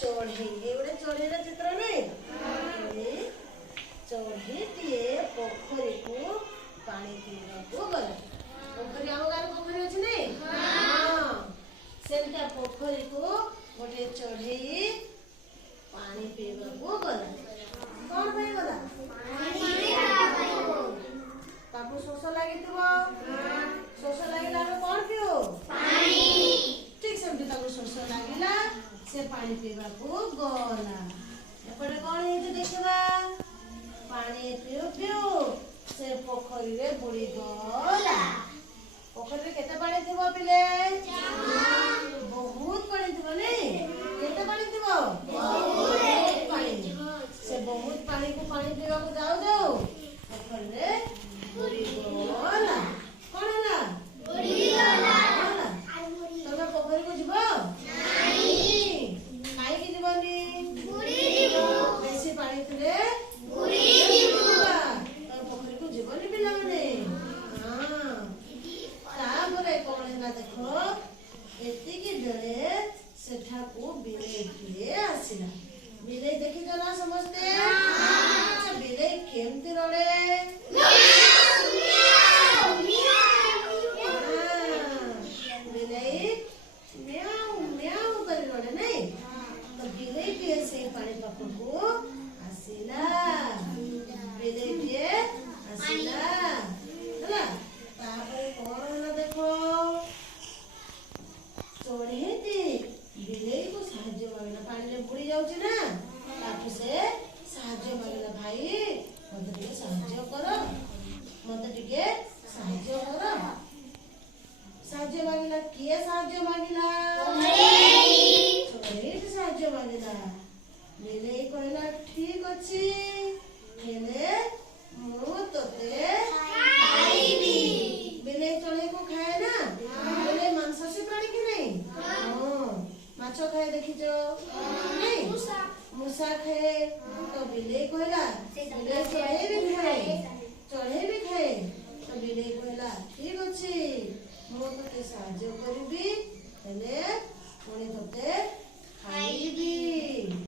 चढ़ई ये गोटे चढ़ईर चित्र नहीं चढ़ईटे पोखरी को पानी पीवा गला पोखरी आम गाँव पोखरी अच्छे नहीं सेमता पोखरी को गोटे चढ़ई पानी पीवा गला कौन पे गला ताको शोष लगी शोष लगे कौन पियो ठीक सेमती ताको शोष लगिला से पानी पीवा गला एपटे कौन है देखा पानी पियो पियो से पोखरी रे बुड़ी गला पोखरी रे केते पानी थिबो पिले बहुत पानी थिबो नहीं केते पानी थिबो बहुत पानी से बहुत पानी को पानी पीवा को जाओ जाओ पोखरी रे बुड़ी गला कौन है बुड़ी गला तमे पोखरी को जिवो नहीं काई की जीवनी बुड़ी जीवो बेसी पानी थिले बुड़ी जीवो तो पोखरी को जीवनी पिला माने हां तापरे कोन है देखो एतिकी बेले सेठा को बिले किए आसिला बिले देखि जना समझते अच्छा बिले केमती रडे पानी पाखु आसिला बिलेटे आसिला हला तापर कोन होला देखो चढ़ेती बिले को साहाय्य मांगला पानी रे बुड़ी जाउची ना ताकि से साहाय्य मांगला भाई मते टिके साहाय्य करो मते टिके साहाय्य करो साहाय्य मांगला किए साहाय्य मांगला चढ़ेती साहाय्य मांगला बिले कहला ठीक अछि हेले मु तोते खाइबी बिले चढ़ई को खाए ना बिले मांस से प्राणी की नहीं हां माछ खाए देखि जो नहीं मूसा खाए तो बिले कहला बिले चढ़ई भी खाए तो बिले कहला ठीक अछि मु तोते साहाय्य करबी हेले पुणी तोते खाइबी।